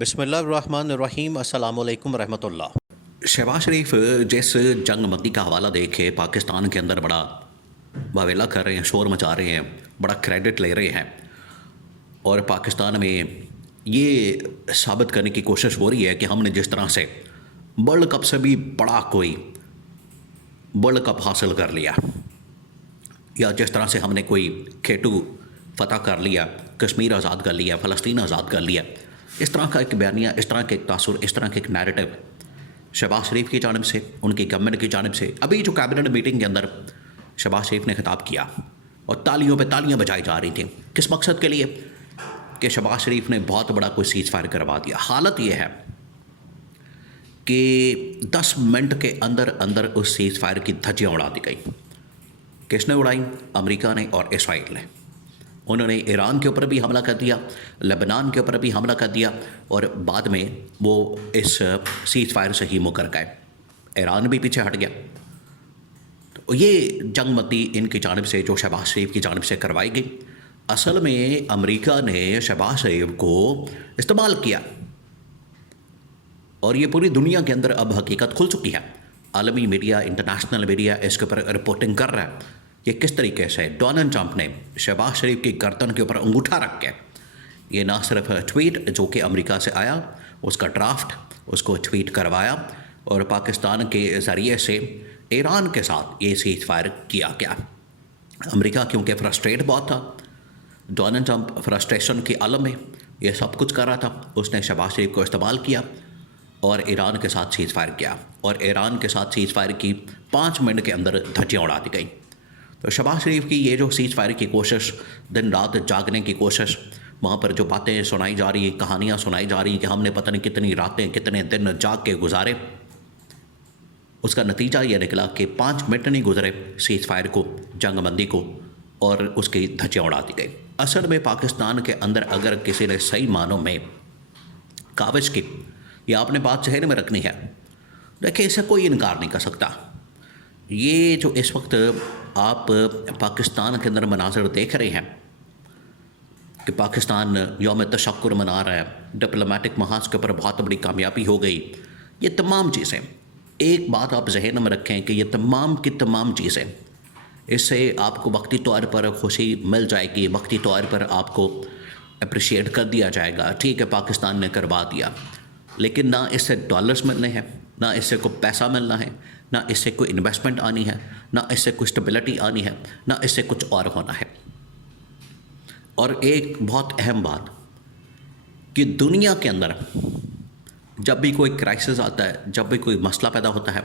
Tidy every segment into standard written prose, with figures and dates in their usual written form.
بسم اللہ الرحمن الرحیم۔ السلام علیکم ورحمۃ اللہ۔ شہباز شریف جس جنگ بندی کا حوالہ دے کے پاکستان کے اندر بڑا واویلا کر رہے ہیں، شور مچا رہے ہیں، بڑا کریڈٹ لے رہے ہیں، اور پاکستان میں یہ ثابت کرنے کی کوشش ہو رہی ہے کہ ہم نے جس طرح سے ورلڈ کپ سے بھی بڑا کوئی ورلڈ کپ حاصل کر لیا، یا جس طرح سے ہم نے کوئی کھیٹو فتح کر لیا، کشمیر آزاد کر لیا، فلسطین آزاد کر لیا، اس طرح کا ایک بیانیہ، اس طرح کے ایک تاثر، اس طرح کے ایک نیریٹو شہباز شریف کی جانب سے، ان کی گورنمنٹ کی جانب سے ابھی جو کیبنٹ میٹنگ کے اندر شہباز شریف نے خطاب کیا اور تالیوں پہ تالیاں بجائی جا رہی تھیں، کس مقصد کے لیے؟ کہ شہباز شریف نے بہت بڑا کوئی سیز فائر کروا دیا۔ حالت یہ ہے کہ 10 منٹ کے اندر اندر اس سیز فائر کی دھجیاں اڑا دی گئی۔ کس نے اڑائی؟ امریکہ نے اور اسرائیل نے۔ انہوں نے ایران کے اوپر بھی حملہ کر دیا، لبنان کے اوپر بھی حملہ کر دیا، اور بعد میں وہ اس سیز فائر سے ہی مکر گئے، ایران بھی پیچھے ہٹ گیا۔ تو یہ جنگ بندی ان کی جانب سے جو شہباز شریف کی جانب سے کروائی گئی، اصل میں امریکہ نے شہباز شریف کو استعمال کیا، اور یہ پوری دنیا کے اندر اب حقیقت کھل چکی ہے۔ عالمی میڈیا، انٹرنیشنل میڈیا اس کے اوپر رپورٹنگ کر رہا ہے کہ کس طریقے سے ڈونلڈ ٹرمپ نے شہباز شریف کی گردن کے اوپر انگوٹھا رکھ کے، یہ نہ صرف ٹویٹ جو کہ امریکہ سے آیا اس کا ڈرافٹ، اس کو ٹویٹ کروایا، اور پاکستان کے ذریعے سے ایران کے ساتھ یہ سیز فائر کیا گیا۔ امریکہ کیونکہ فرسٹریٹ بہت تھا، ڈونلڈ ٹرمپ فرسٹریشن کی عالم میں یہ سب کچھ کر رہا تھا، اس نے شہباز شریف کو استعمال کیا اور ایران کے ساتھ سیز فائر کیا، اور ایران کے ساتھ سیز فائر کی 5 منٹ کے اندر دھجیاں اڑا دی گئیں۔ تو شہباز شریف کی یہ جو سیز فائر کی کوشش، دن رات جاگنے کی کوشش، وہاں پر جو باتیں سنائی جا رہی ہیں، کہانیاں سنائی جا رہی ہیں کہ ہم نے پتہ نہیں کتنی راتیں، کتنے دن جاگ کے گزارے، اس کا نتیجہ یہ نکلا کہ 5 منٹ نہیں گزرے سیز فائر کو، جنگ بندی کو، اور اس کی دھجیاں اڑا دی گئی۔ اصل میں پاکستان کے اندر اگر کسی نے صحیح معنوں میں کاوش کی، یا آپ نے بات ذہن میں رکھنی ہے، دیکھیں اسے کوئی انکار نہیں کر سکتا۔ یہ جو اس وقت آپ پاکستان کے اندر مناظر دیکھ رہے ہیں کہ پاکستان یوم تشکر منا رہا ہے، ڈپلومیٹک محاذ کے اوپر بہت بڑی کامیابی ہو گئی، یہ تمام چیزیں، ایک بات آپ ذہن میں رکھیں کہ یہ تمام کی تمام چیزیں، اس سے آپ کو وقتی طور پر خوشی مل جائے گی، وقتی طور پر آپ کو اپریشیٹ کر دیا جائے گا، ٹھیک ہے پاکستان نے کروا دیا، لیکن نہ اس سے ڈالرز ملنے ہیں، نہ اس سے کوئی پیسہ ملنا ہے، نہ اس سے کوئی انویسٹمنٹ آنی ہے، نہ اس سے کوئی اسٹیبلٹی آنی ہے، نہ اس سے کچھ اور ہونا ہے۔ اور ایک بہت اہم بات کہ دنیا کے اندر جب بھی کوئی کرائسس آتا ہے، جب بھی کوئی مسئلہ پیدا ہوتا ہے،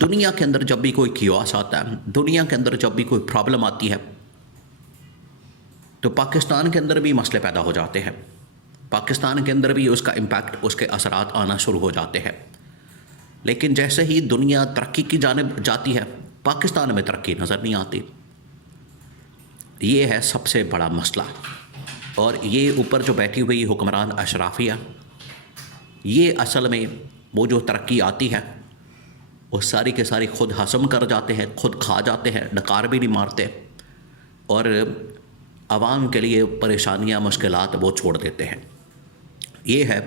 دنیا کے اندر جب بھی کوئی کیوس آتا ہے، دنیا کے اندر جب بھی کوئی پرابلم آتی ہے، تو پاکستان کے اندر بھی مسئلے پیدا ہو جاتے ہیں، پاکستان کے اندر بھی اس کا امپیکٹ، اس کے اثرات آنا شروع ہو جاتے ہیں۔ لیکن جیسے ہی دنیا ترقی کی جانب جاتی ہے، پاکستان میں ترقی نظر نہیں آتی۔ یہ ہے سب سے بڑا مسئلہ، اور یہ اوپر جو بیٹھی ہوئی حکمران اشرافیہ، یہ اصل میں وہ جو ترقی آتی ہے وہ ساری کے ساری خود ہضم کر جاتے ہیں، خود کھا جاتے ہیں، ڈکار بھی نہیں مارتے، اور عوام کے لیے پریشانیاں، مشکلات وہ چھوڑ دیتے ہیں۔ یہ ہے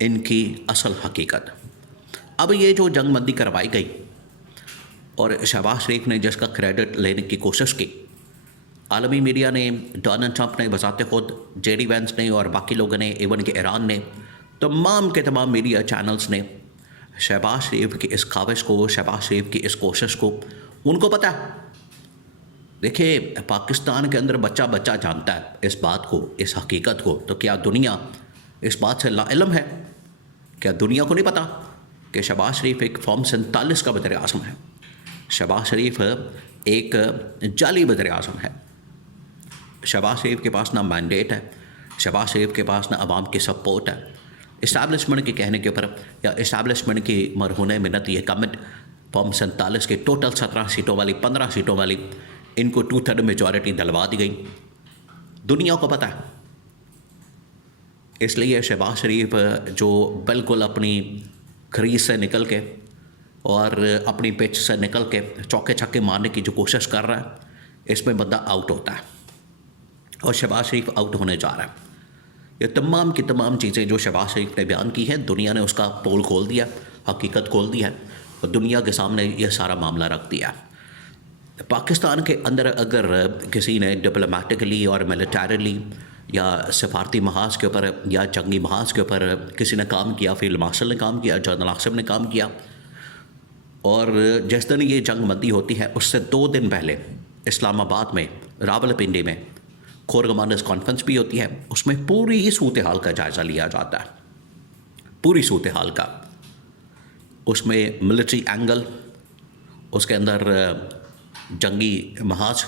ان کی اصل حقیقت۔ اب یہ جو جنگ بندی کروائی گئی اور شہباز شریف نے جس کا کریڈٹ لینے کی کوشش کی، عالمی میڈیا نے، ڈونلڈ ٹرمپ نے بذات خود، جے ڈی وینس نے اور باقی لوگوں نے، ایون کہ ایران نے، تمام کے تمام میڈیا چینلز نے شہباز شریف کی اس کاوش کو، شہباز شریف کی اس کوشش کو، ان کو پتہ ہے۔ دیکھیں پاکستان کے اندر بچہ بچہ جانتا ہے اس بات کو، اس حقیقت کو، تو کیا دنیا اس بات سے لا علم ہے؟ کیا دنیا کو نہیں پتہ کہ شہباز شریف ایک فارم 47 کا وزیر اعظم ہے؟ شہباز شریف ایک جعلی وزیر اعظم ہے۔ شہباز شریف کے پاس نہ مینڈیٹ ہے، شہباز شریف کے پاس نہ عوام کی سپورٹ ہے۔ اسٹیبلشمنٹ کے کہنے کے اوپر، یا اسٹیبلشمنٹ کی مرہون منت یہ گورنمنٹ فارم 47 کے ٹوٹل 17 سیٹوں والی، 15 سیٹوں والی، ان کو 2/3 میجورٹی دلوا دی گئی۔ دنیا کو پتہ ہے۔ اس لیے شہباز شریف جو بالکل اپنی کھریز سے نکل کے اور اپنی پچ سے نکل کے چوکے چھکے مارنے کی جو کوشش کر رہا ہے، اس میں بندہ آؤٹ ہوتا ہے، اور شہباز شریف آؤٹ ہونے جا رہا ہے۔ یہ تمام کی تمام چیزیں جو شہباز شریف نے بیان کی ہیں دنیا نے اس کا پول کھول دیا، حقیقت کھول دی ہے اور دنیا کے سامنے یہ سارا معاملہ رکھ دیا۔ پاکستان کے اندر اگر کسی نے ڈپلومیٹکلی اور ملیٹریلی یا سفارتی محاذ کے اوپر یا جنگی محاذ کے اوپر کسی نے کام کیا، فیلڈ مارشل نے کام کیا، جنرل عاصم نے کام کیا، اور جس دن یہ جنگ بندی ہوتی ہے اس سے 2 دن پہلے اسلام آباد میں راولپنڈی میں کور کمانڈرز کانفرنس بھی ہوتی ہے، اس میں پوری صورتحال کا جائزہ لیا جاتا ہے، پوری صورتحال کا، اس میں ملٹری اینگل، اس کے اندر جنگی محاذ،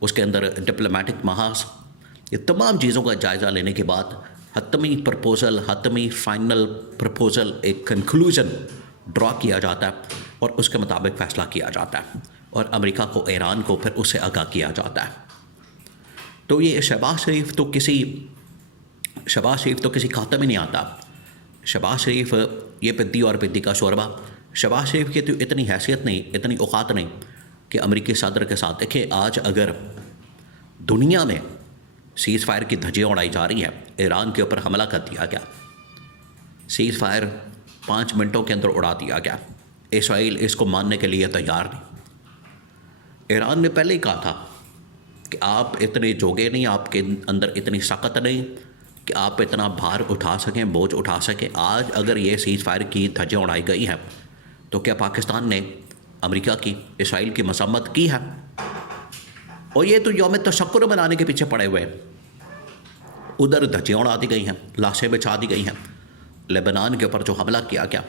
اس کے اندر ڈپلومیٹک محاذ، یہ تمام چیزوں کا جائزہ لینے کے بعد حتمی پرپوزل، حتمی فائنل پرپوزل، ایک کنکلوژن ڈرا کیا جاتا ہے اور اس کے مطابق فیصلہ کیا جاتا ہے اور امریکہ کو، ایران کو پھر اس سے آگاہ کیا جاتا ہے۔ تو یہ شہباز شریف تو کسی خاتم ہی نہیں آتا۔ شہباز شریف یہ پدی اور پدی کا شوربہ، شہباز شریف کی تو اتنی حیثیت نہیں، اتنی اوقات نہیں کہ امریکی صدر کے ساتھ، دیکھیں آج اگر دنیا میں سیز فائر کی دھجیاں اڑائی جا رہی ہیں، ایران کے اوپر حملہ کر دیا گیا، سیز فائر 5 منٹوں کے اندر اڑا دیا گیا، اسرائیل اس کو ماننے کے لیے تیار نہیں۔ ایران نے پہلے ہی کہا تھا کہ آپ اتنے جوگے نہیں، آپ کے اندر اتنی سخت نہیں کہ آپ اتنا بھار اٹھا سکیں، بوجھ اٹھا سکیں۔ آج اگر یہ سیز فائر کی دھجیاں اڑائی گئی ہیں تو کیا پاکستان نے امریکہ کی، اسرائیل کی مذمت کی ہے؟ اور یہ تو یوم تشکر منانے کے پیچھے پڑے ہوئے ہیں۔ ادھر دھجیاں اڑا دی گئی ہیں، لاشیں بچھا دی گئی ہیں۔ لبنان کے اوپر جو حملہ کیا گیا،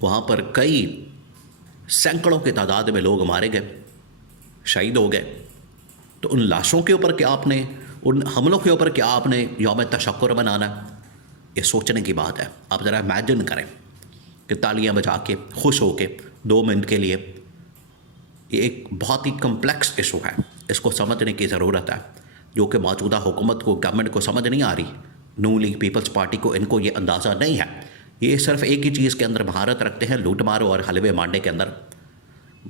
وہاں پر کئی سینکڑوں کی تعداد میں لوگ مارے گئے، شہید ہو گئے۔ تو ان لاشوں کے اوپر کیا آپ نے، ان حملوں کے اوپر کیا آپ نے یوم تشکر منانا ہے؟ یہ سوچنے کی بات ہے۔ آپ ذرا امیجن کریں کہ تالیاں بجا کے، خوش ہو کے 2 منٹ کے لیے، یہ ایک بہت ہی کمپلیکس ایشو ہے، اس کو سمجھنے کی ضرورت ہے، جو کہ موجودہ حکومت کو، گورنمنٹ کو سمجھ نہیں آ رہی، نون لیگ پیپلز پارٹی کو، ان کو یہ اندازہ نہیں ہے۔ یہ صرف ایک ہی چیز کے اندر مہارت رکھتے ہیں، لوٹ مارو اور حلوے مانڈے کے اندر،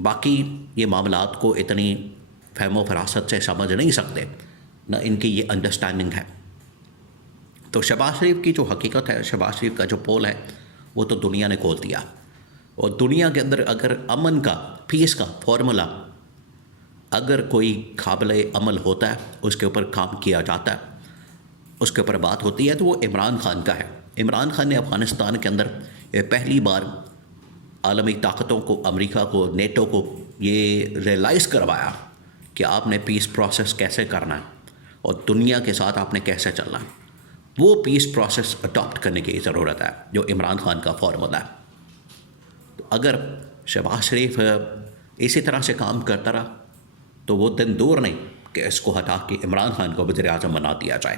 باقی یہ معاملات کو اتنی فہم و فراست سے سمجھ نہیں سکتے، نہ ان کی یہ انڈرسٹینڈنگ ہے۔ تو شہباز شریف کی جو حقیقت ہے، شہباز شریف کا جو پول ہے، وہ تو دنیا نے کھول دیا۔ اور دنیا کے اندر اگر امن کا، پیس کا فارمولا اگر کوئی قابل عمل ہوتا ہے، اس کے اوپر کام کیا جاتا ہے، اس کے اوپر بات ہوتی ہے، تو وہ عمران خان کا ہے۔ عمران خان نے افغانستان کے اندر پہلی بار عالمی طاقتوں کو، امریکہ کو، نیٹو کو یہ ریئلائز کروایا کہ آپ نے پیس پروسیس کیسے کرنا ہے اور دنیا کے ساتھ آپ نے کیسے چلنا ہے۔ وہ پیس پروسیس اڈاپٹ کرنے کی ضرورت ہے جو عمران خان کا فارمولا ہے۔ تو اگر شہباز شریف اسی طرح سے کام کرتا رہا تو وہ دن دور نہیں کہ اس کو ہٹا کے عمران خان کو وزیر اعظم بنا دیا جائے۔